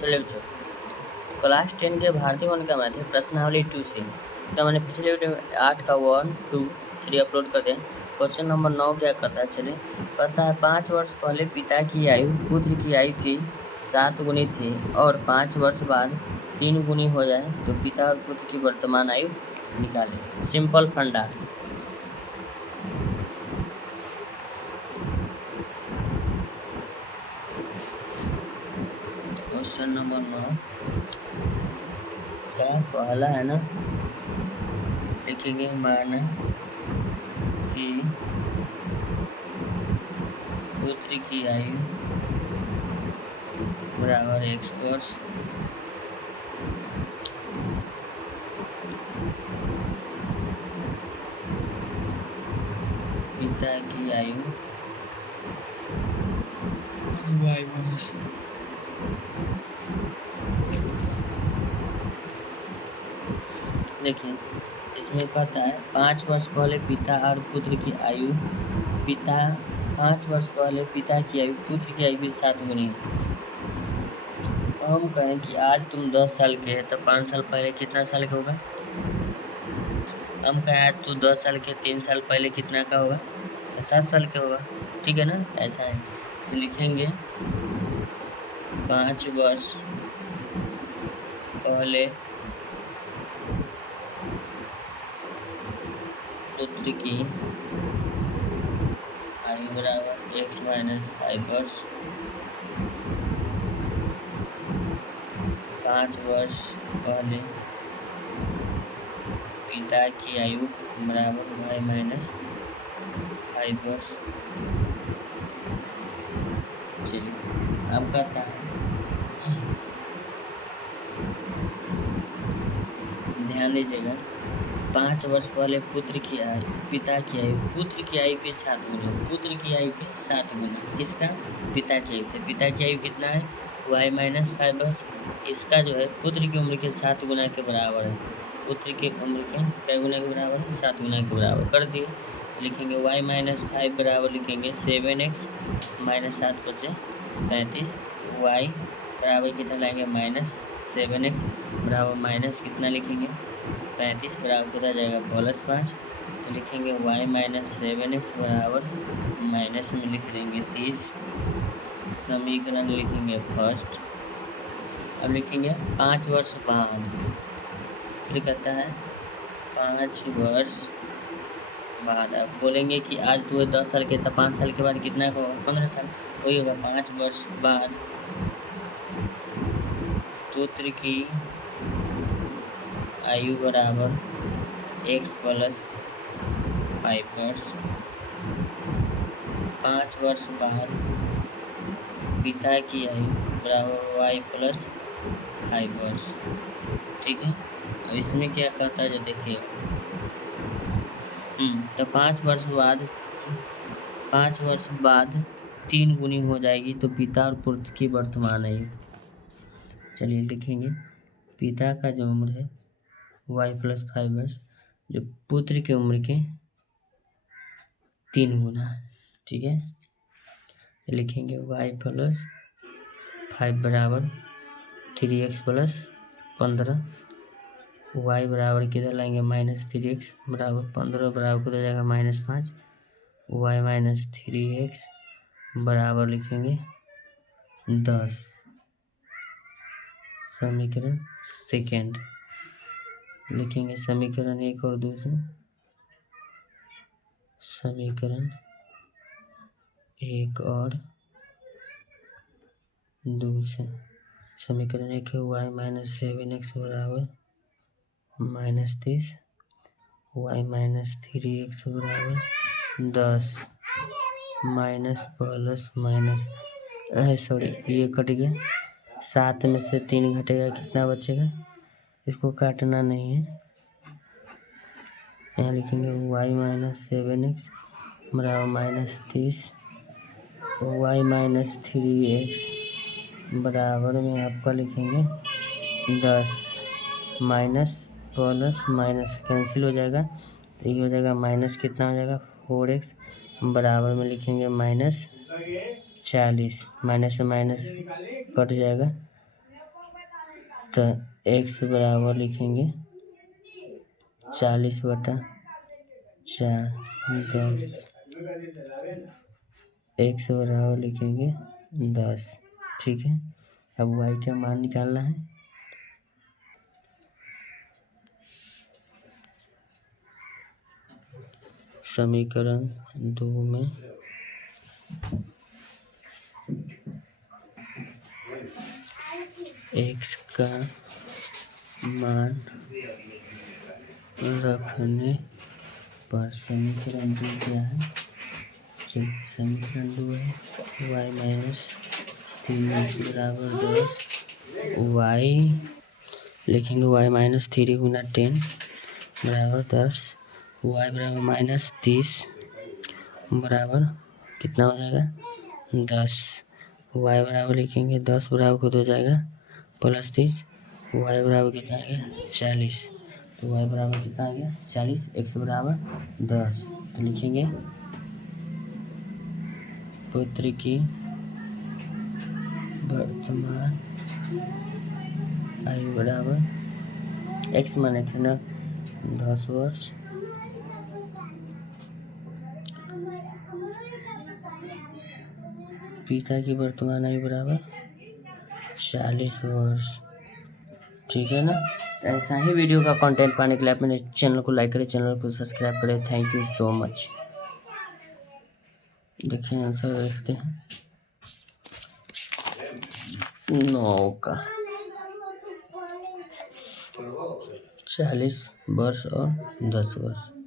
चलिए बच्चों, क्लास 10 के भारतीय वन का मैथ है प्रश्नावली 2 से। क्या मैंने पिछले वीडियो में 8 का 1, 2, 3 अपलोड कर दिया। क्वेश्चन नंबर 9 क्या कहता है, चलिए कहता है 5 वर्ष पहले पिता की आयु पुत्र की आयु की 7 गुनी थी और 5 वर्ष बाद 3 गुनी हो जाए तो पिता और पुत्र की वर्तमान आयु निकालें। सिंपल फंडा। क्वेश्चन नंबर 9 क्या पहला है ना, लिखेंगे माना कि पुत्र की आयु बराबर x वर्ष पिता की आयु y वर्ष। देखिए इसमें कहता है 5 वर्ष पहले पिता और पुत्र की आयु, 5 वर्ष पहले पिता की आयु पुत्र की आयु की 7 गुनी है। हम कहें कि आज तुम 10 साल के हैं तो 5 साल पहले कितना साल का होगा। हम कहें आज तू 10 साल के 3 साल पहले कितना का होगा, तो 7 साल का होगा। ठीक है ना, ऐसा है। तो लिखेंगे 5 वर्ष पहले पुत्र की आयु बराबर x माइनस 5 वर्ष। 5 वर्ष पहले पिता की आयु बराबर y माइनस 5 वर्ष। चलिए अब कहता है, ध्यान दीजिएगा, 5 वर्ष पहले पुत्र की आयु पिता की आयु पुत्र की आयु के 7 गुना, पुत्र की आयु के 7 गुना किसका, पिता की आयु। तो पिता की आयु कितना है y माइनस 5 वर्ष। इसका जो है पुत्र की उम्र के 7 गुना के बराबर है। पुत्र की उम्र के क्या गुना के बराबर है, 7 गुना के बराबर कर दिए। तो लिखेंगे y माइनस 5 बराबर लिखेंगे 7x माइनस 7 बचे 35। y बराबर कितना लाएंगे माइनस 7x बराबर माइनस कितना लिखेंगे 35 बराबर कितना जाएगा प्लस 5। तो लिखेंगे y माइनस 7x बराबर माइनस में लिख देंगे 30। समीकरण लिखेंगे फर्स्ट। अब लिखेंगे 5 वर्ष बाद, फिर कहता है 5 वर्ष बाद। अब बोलेंगे कि आज तू 10 साल के था, 5 साल के बाद कितना का होगा 15 साल, वही होगा 5 वर्ष बाद पुत्र की आयु बराबर x प्लस 5 वर्ष। 5 वर्ष बाद पिता की आयु बराबर y प्लस 5 वर्ष। ठीक है, और इसमें क्या कहता है जो देखिए, तो 5 वर्ष बाद 3 गुनी हो जाएगी तो पिता और पुत्र की वर्तमान आयु। चलिए लिखेंगे पिता का जो उम्र है y प्लस 5 वर्ष, जो पुत्र की उम्र के 3 गुना। ठीक है, तो लिखेंगे y प्लस 5 बराबर 3x प्लस 15। y बराबर किधर लाएंगे माइनस 3x बराबर 15 बराबर किधर जाएगा माइनस 5। y माइनस 3x बराबर लिखेंगे 10। समीकरण सेकेंड लिखेंगे समीकरण 1 और 2 से। समीकरण 1 और 2 से। समीकरण 1 है y माइनस 7x बराबर माइनस 30, y माइनस 3x बराबर 10 माइनस प्लस माइनस ये कट गया, 7 में से 3 घटेगा कितना बचेगा, इसको काटना नहीं है। यहाँ लिखेंगे y माइनस 7x बराबर माइनस 30, y माइनस 3x बराबर में आपका लिखेंगे 10 माइनस प्लस माइनस कैंसिल हो जाएगा, तो ये हो जाएगा माइनस कितना हो जाएगा 4x बराबर में लिखेंगे माइनस 40। माइनस से माइनस कट जाएगा तो x बराबर लिखेंगे 40/4 10। x बराबर लिखेंगे 10। ठीक है, अब y का मान निकालना है। समीकरण 2 में x का मान रखने पर समीकरण 2 क्या है? समीकरण 2 है y-3x बराबर 10। y लिखेंगे y-3 गुना 10 बराबर 10। y बराबर -30 बराबर कितना हो जाएगा? 10। y बराबर लिखेंगे 10 बराबर खुद हो जाएगा +30। y बराबर कितना आ गया? 40। तो y बराबर कितना आ गया? 40। x बराबर 10। तो लिखेंगे पुत्र की वर्तमान आयु बराबर x माने थे ना 10 वर्ष, पिता की वर्तमान आयु बराबर 40 वर्ष। ठीक है ना। ऐसा ही वीडियो का कंटेंट पाने के लिए आप मेरे चैनल को लाइक करें, चैनल को सब्सक्राइब करें। Thank you so much. देखिए आंसर देखते हैं 9 का 40 वर्ष और 10 वर्ष।